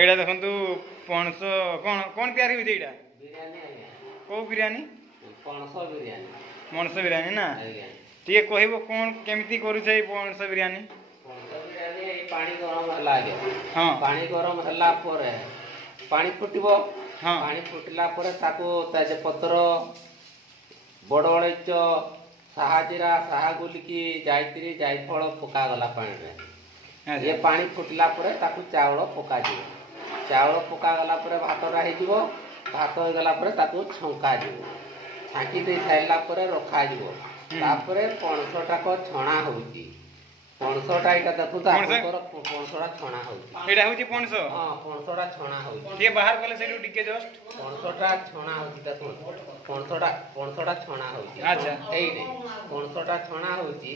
एटा देखंतु पणस कोन कोन तयारी होई एटा बिरयानी आज्ञा को बिरयानी पणस बिरयानी पणस बिरयानी ना आज्ञा टिके कहबो कोन केमिति करू छै पणस बिरयानी पानी गरम हला आगे हां पानी गरम हला परे पानी फुटिबो हां पानी फुटिला परे ताको तेज पत्र बड़ बड़ैच साहाजीरा साहा गुलिकी जायत्री जायफल पका गला पानी रे ये पानी फुटिला परे ताको चावल पका दिबो चावल पका गला परे भात राही दिबो भात हो गला परे ताको छंका दिबो छांकी दे साइला परे रखा दिबो तापरे पणसटा को छणा होउची पणसटा इटा देखुता आपनकर पणसटा छणा होउची एटा होची पणस हां पणसटा छणा होउची के बाहर गले सेटू टिके जस्ट पणसटा छणा होउची देखुन पणसटा छणा होउची अच्छा एई रे पणसटा छणा होउची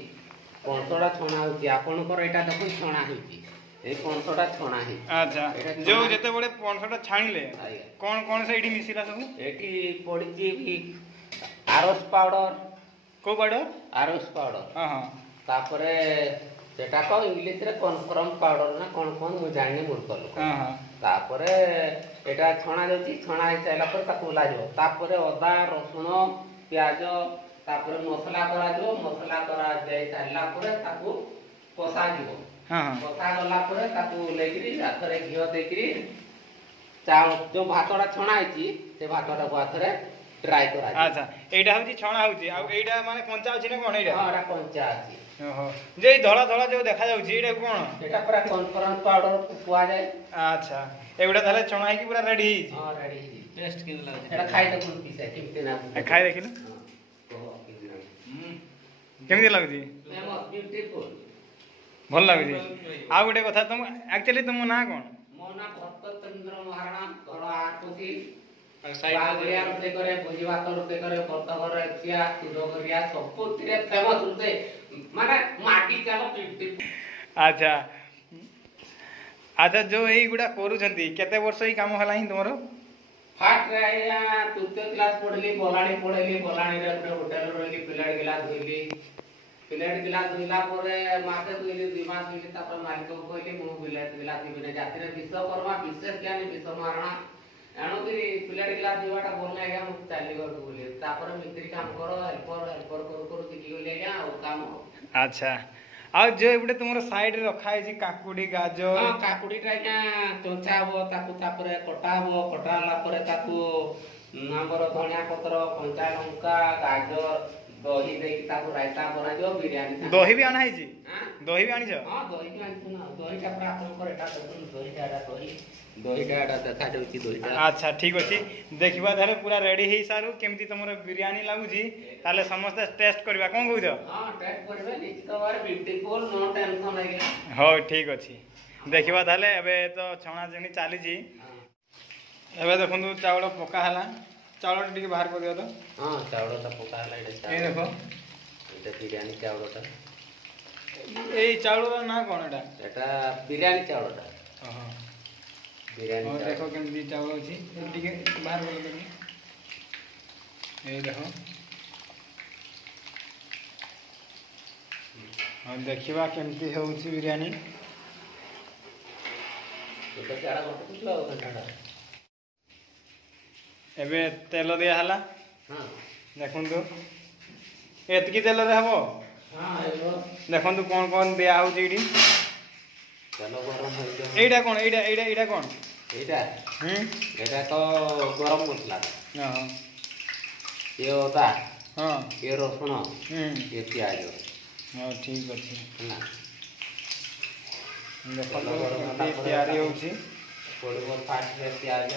आपनकर एटा देखुन छणा होउची ए पणसटा छणा हे अच्छा जो जते बडे पणसटा छाणीले कोन कोन से एडी मिसिला सब एटी पडिची भी आरस पाउडर को पाउडर आरस पाउडर हां हां तापरे सेटा को इंग्लिश रे कन्फर्म पाउडर ना कोन कोन मु जानि मूर्ख लोक हां हां तापरे एटा छणा जाउची छणा हे चाइला पर ताकू लाजो तापरे अदा रसुन प्याज तापरे मसला करा जो मसला करा जाय चाइला पर ताकू कोसा दिबो हां हां कोसा गला पर ताकू लेकरी आथरे घियो देकरी चाव जो भातडा छणा आइची से भातडा को आथरे ट्राई करा अच्छा एटा होची छणा होची आ एटा माने कंचा होची ना कोन एटा हां एटा कंचा आची ओहो जे धळा धळा जो देखा जाउची एटा कोन एटा पूरा कन्फर्म पाउडर पुआ जाय अच्छा एटा थाले छणा है कि पूरा रेडी हां रेडी टेस्ट किन लागै एटा खाइ त कोन पीस है केमते ना खाइ देखिलो केमति लागुची फेमस ब्यूटीफुल भल लागुची आ गोटे कथा तुम एक्चुअली तुम ना कोन मो ना भक्तचंद्र महाराणा घर आकुती बागलिया रुपे करे भोजीभात रुपे करे बर्तघर एसिया सुरगरिया सबुतिरे फेमस रुपे माने माटी चालो ब्यूटीफुल अच्छा अच्छा जो एई गुडा करू छंती केते वर्ष ई काम हलाही तमरो फाट रे या तृतीय क्लास पढली पढली बोलाणी रे होटल रहली प्लेट गिलास धोइली प्लेट गिलास धोइला परे मासे धोइली दुई मास धोइली तापर मालिक को कहली मु प्लेट गिलास बिना जातिरे विश्वकर्मा विशेष ज्ञानी विश्व महाराणा एणुकरी प्लेट गिलास दिवाटा बोलने आज्ञा मु चाली कर बोले तापर मिस्त्री काम करो हेल्पर करू सिखी गली आज्ञा ओ काम अच्छा आ जो एबडे तुमरो साइड रे रखा है जी काकुडी गाजर हां काकुडी टा आज्ञा चोंचा हो ताकू तापरे कटाला परे ताकू नामर धनिया पत्र कंचा लंका गाजर दही देकी ताकू रायता बना दियो बिरयानी दही भी आना है जी दही भी आनी छ हां दही भी आनी छ ना दही टा पूरा आपन पर एटा दही टा देखा जाउची दही टा अच्छा ठीक अछि देखिबा धारे पूरा रेडी हे सारू केमती तमरो बिरयानी लागु जी ताले समस्त टेस्ट करबा कोन कहू छ हां टेस्ट करबे निश्चित बार ब्यूटीफुल नो टेंशन आगे हो ठीक अछि देखिबा धाले एबे तो छणा जणी चाली जी एबे देखंतु चावल पका हला चावल टिके बाहर कर दियो तो हां चावल ता पका हला एटा ए देखो एटा बिरयानी चावल ता ए चावल ना कोन एटा बिरयानी चावल ता हां बिरयानी और देखो केमती चावल अछि टिके बाहर कर दे ए देखो और देखिबा केमती होउची बिरयानी तो चारा को कुछ हो घंटा एबे तेल दिया हला हां देखंतु एतकी तेल रे हबो हां एबो देखंतु कोन कोन दिया होउची इडी चलो गरम हो गयो एटा कोन एटा कोन एटा एटा तो गरम मसला हां ये होता हां ये रसुन ये प्याज हां ठीक अछि ना देखो ये तैयारी होउची पड़ो फास्ट रे प्याज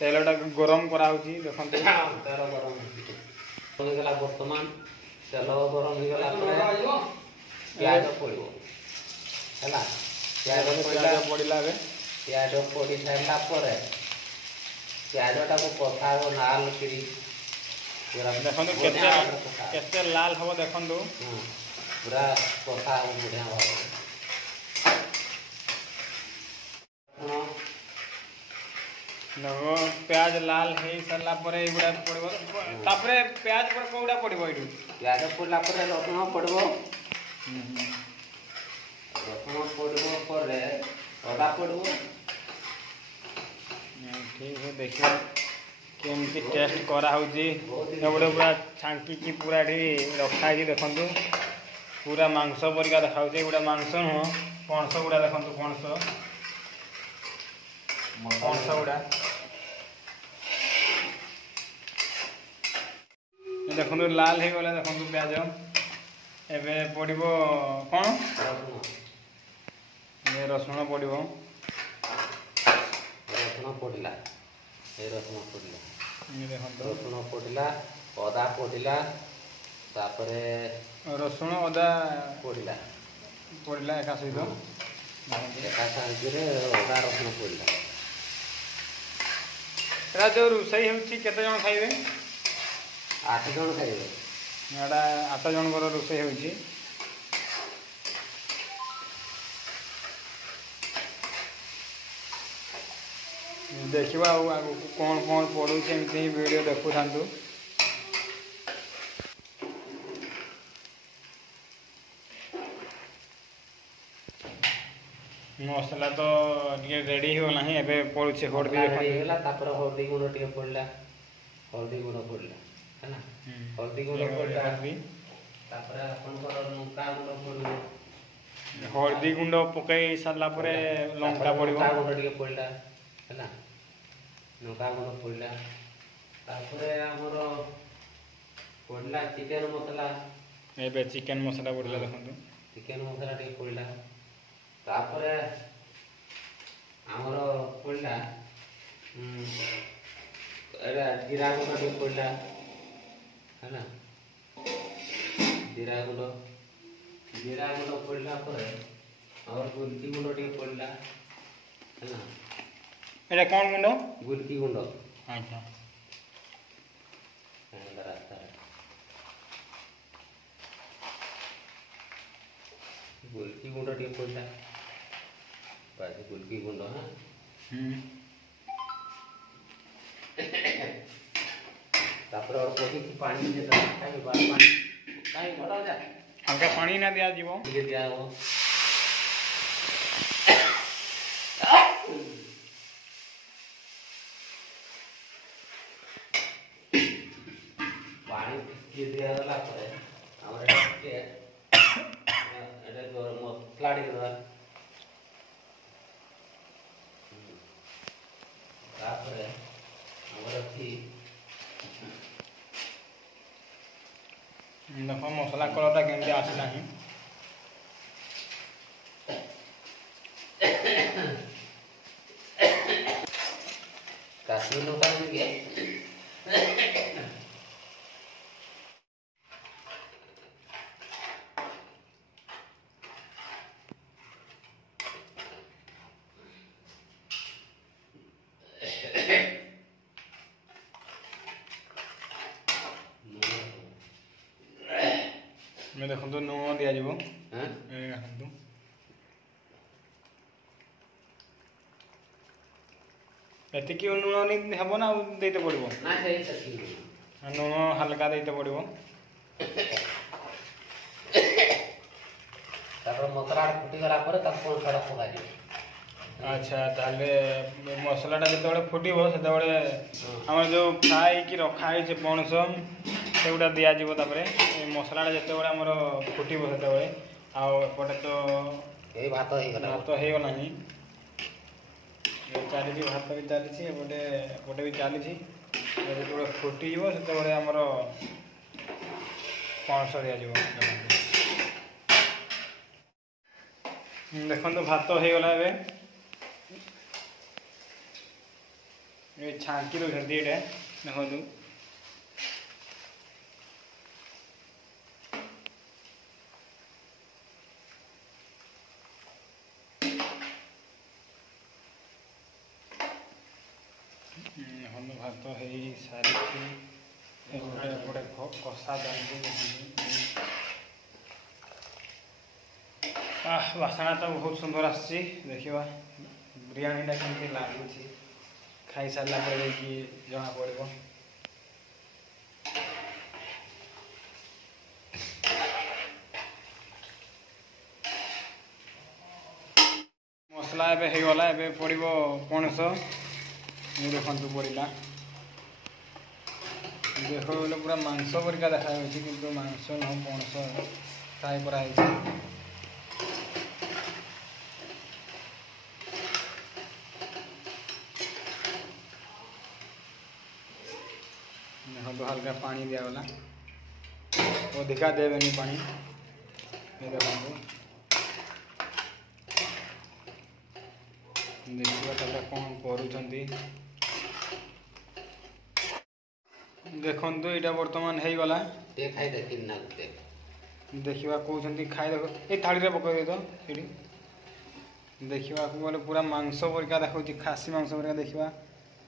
तेलटा गरम करा होची देखंतु तेल गरम हो गला वर्तमान तेल गरम हो गला पर प्याज पड़ो हैला प्याज पड़िला बे प्याज पड़ी साइला पर प्याजटा को कथा हो लाल करी देखंतु केते लाल हबो देखंतु पूरा कथा हो बढ़िया भाव देखो प्याज लाल हो सारा पर एगुड़ा पड़ो तापरे प्याज पर कोगुड़ा पड़ो ये प्याज पड़ला पर रसुण पड़ो रसुण पड़ो पर अदा पड़ो ठीक है देखिए केमती टेस्ट करा गोटे पूरा छांकी पूरा रखाई देखु पूरा मांस परिका देखा गुड़ा मांस नुह पणस गुड़ा देखु पणस पणस गुड़ा देखु लाल हो गला देखु प्याज एबे पड़ो कौन रसुण पड़ो रसुण पड़ला रसुण पड़ला रसुण पड़ला अदा पड़ला तापरे रसुण अदा पड़ला पड़ला एका सहित एका साइजरे अदा रसुण पड़ला एटा जो रोषई होती केते जन खाइबे 8 जन खाइबे एटा 8 जनकर रोषई होती देखा कौन कौन पड़ू एमती वीडियो देखु था मसला तो रेडी होना ही एबे पड़ुछे हळदी रेडी होला तापर हळदी गुंड टिके पड़ला हळदी गुंड पड़ला है ना हळदी गुंड पड़ला तापर अपन कर लंका गुंड पड़ला हळदी गुंड पकाई सारला परे लंका पड़िबो लंका गुंड टिके पड़ला है ना लंका गुंड पड़ला तापर हमर पड़ला चिकन मसाला एबे चिकन मसाला पड़ला देखंतु चिकन मसाला टिके पड़ला तापरे हमरो पड़ला एरा जीरा गुंड टिके पड़ला है ना जीरा गुंड पड़ला पर और गुलकी गुंड टिके पड़ला है ना एटा कोन गुंड गुलकी गुंड अच्छा रास्ता गुलकी गुंड टिके पड़ला पास गुलकी गुंड हां तापर और कोठी पानी देता काई बार पानी काई भरा जा हल्का पानी ना दिया जीवो ये दिया वो पानी ये दिया वाला पर हमारे के एटा जो मसला डी दवा तापर हमारे थी देखो मसला कलरटा केमती आसला ही काश्मीर लंका में गया मैं देखो तो नुन दिया जीवो हां ए देखो एते कि नुन नि हबो ना देते पड़िबो ना सही सही नुन हल्का देते पड़िबो तापर मसला फुटी गला पर तब कोन खड़ा पका दे अच्छा ताले मसलाटा जेते फुटिबो सेते हम जो फ्राई की रखा है पणस सेगुड़ा दिया जीवो तापरे मसलाटा जेते हमर फुटिबो सेते आपटे तो ए भात हे गला भात हो गला ही चली भात भी चली एपटे भी चली जो फुटी से आमर पणस दिज्व देखो भात हो गला छांकी दौरान ये देखो भात हो सारी गोटे कषा बासना तो बहुत सुंदर आसी देखा बिरयानीटा केमती लगुच खाई सारा पर जना पड़ो। मसला एबे हो गला एबे पड़ो पणस देखु पड़ा देख बोले पूरा मांस परिका देखा कि मांस न पणस फ्राए कराई देखो हल्का पानी दिगला अधिका देवेनि पानी देखो देखा कौन कर देखु यहाँ बर्तमान हो गला देखा कहते खाई देख ये थाली पकड़ तो ये देखा बोले पूरा मांस परिका देखा खासी मांस परिका देखा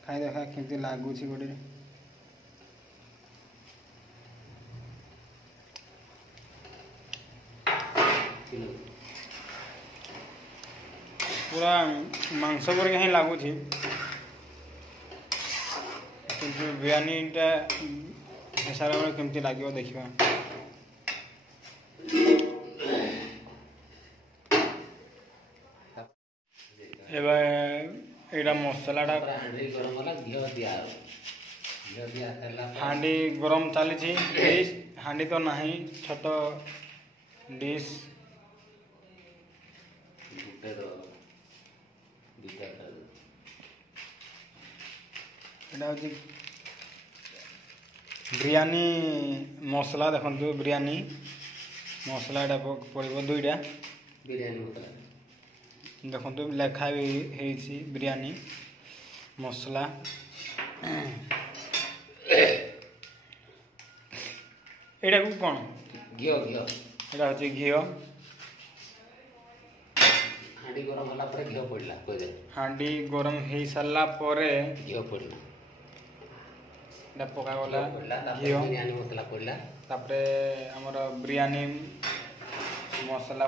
खाई देखा केमती लगुच गोटे पूरा मांस परिका ही लगुच बिरयानीटा सारा बेले केमती लगे देखा एबा मसलाटा हांडी गरम चली हांडी तो नहीं छोट डिश बिरयानी मसला देखो बिरयानी मसला पड़ो दुईटा देखो लेखा भी बिरयानी मसला एटा को कौन घिओ घिओ एटा होची घिओ हांडी गरम होला पर घिओ पड़ला हांडी गरम हो सारा पर घिओ पड़ला पका गला घिओ बिरयानी मसला पड़ला तापरे हमर बिरयानी मसला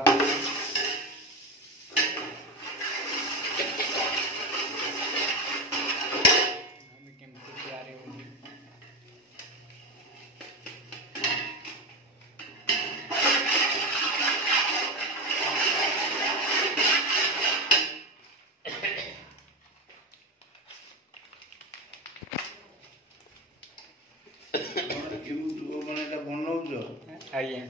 आइए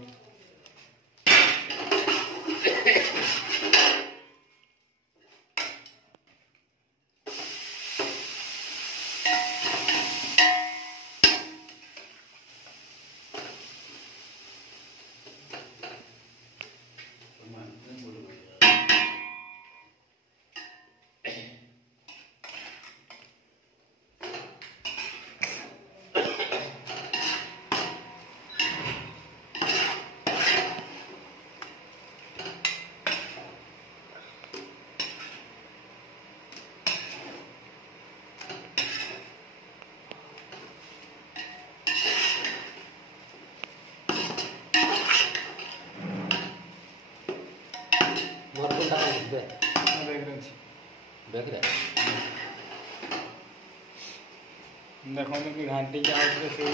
देखो कि घाटी के आउट से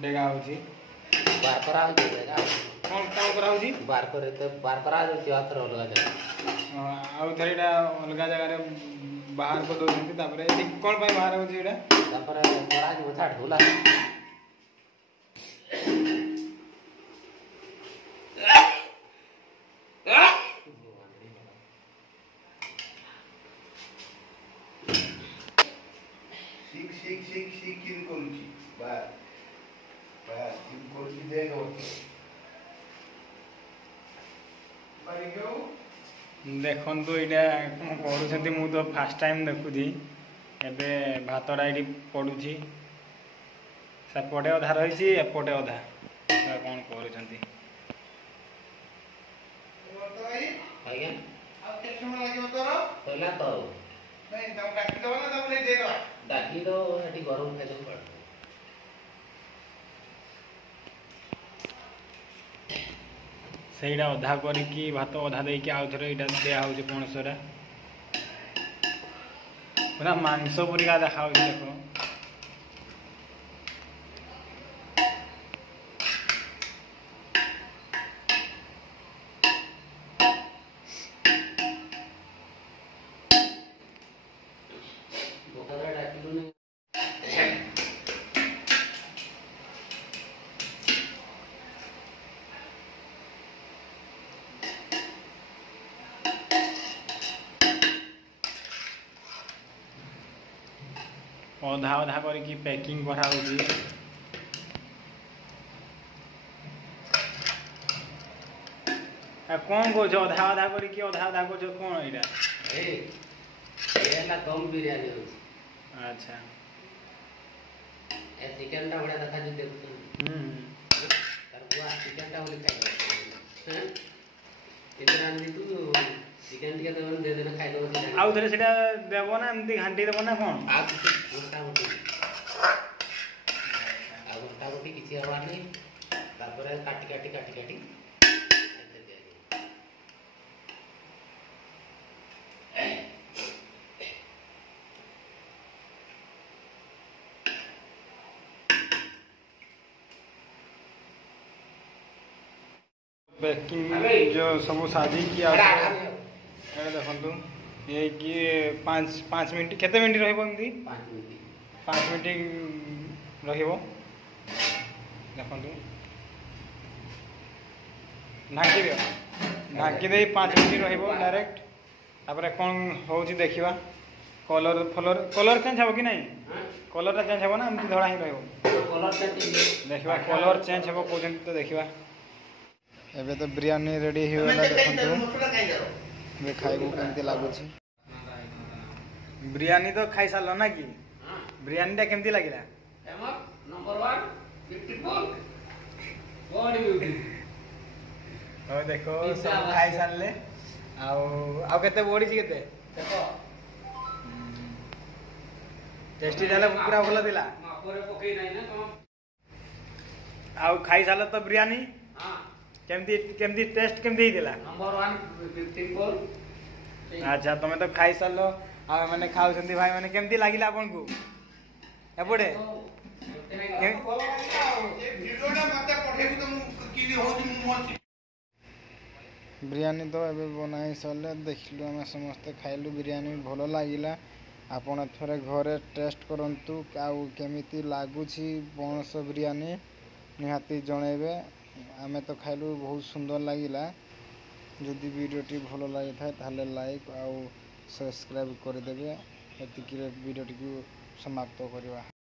डेगा होची बार करा होची डेगा कौन काम करा होची बार करे तो बार करा होची आतर अलग जगह आउ थरीटा अलग जगह रे बाहर को दोछंती तापरे कोन भाई बाहर होची एटा तापरे करा जी बथा ढोला देखु यहाँ कौन मु तो फास्ट टाइम देखुची एबे भातटा ये पड़ुची सेपटे अधा रही एपटे अधा कौन डाकी दो एटी गरम खाइ दो सहीटा अधा करिकी भात अधा देकी आउ थे यहाँ दिया हो पणसरा पूरा मांस परिका देखा देखो। अधा अधा करके पैकिंग करा होगी। कौन कौच अधा अधा करके अधा अधा कौच कौन एला दम बिरयानी होची। अच्छा ए चिकन टा बड़ा देखा जो देखो तार बुआ चिकन टा बोले खाई हैं इतना आंदी तू चिकन टिके देवन दे देना खाई दो चिकन आउ थरे सेटा देबो ना एमती घांटी देबो ना कोन आ मोटा मोटी आ मोटा मोटी किछि हवा नहीं तापर काटी काटी काटी काटी पैकिंग जो सब साजी किया देखु ये कि 5 मिनट केते मिनट रहइबो एमती 5 मिनट रहिबो देखु ढांकी दियो ढांकी दे 5 मिनट रहिबो डायरेक्ट तापर कोन होउची देखिबा कलर फलर कलर चेंज हो कि नहीं कलर चेंज हो ना एमती धड़ा ही रहइबो कलर चेंज देखिबा कलर चेंज हो कोजन तो देखिबा एबे तो बिरयानी रेडी हो गला देखंतु खाइबो केमती लागुची बिरयानी तो खाई सालो ना कि बिरयानी टा केमती लागिला नंबर 1 ब्यूटीफुल बॉडी ब्यूटी हो देखो सब खाई सारले आउ केते बॉडी छी केते देखो टेस्टी झाला पूरा भलो दिला मापोरे पकई नाही ना कम आउ खाई सालो तो बिरयानी हां केमती टेस्ट केमती दिला नंबर 1 54 अच्छा तुम तो खाई सारलो आ माने खाउ छंती भाई माने केमती लागिला आपन को एपडे बिरयानी तो एबे बनाई सरले देखलु हम समस्त खाइलु बिरयानी भलो लागिला आपण थरे घरे टेस्ट करंतु आउ केमिति लागुछि पणस बिरयानी निहाती जणेबे आमे तो खाइलु बहुत सुंदर लागिला जदि वीडियोटी भलो लागि थाए ताले लाइक आउ सब्सक्राइब कर देबे एतिकी वीडियोटी को समाप्त करबा।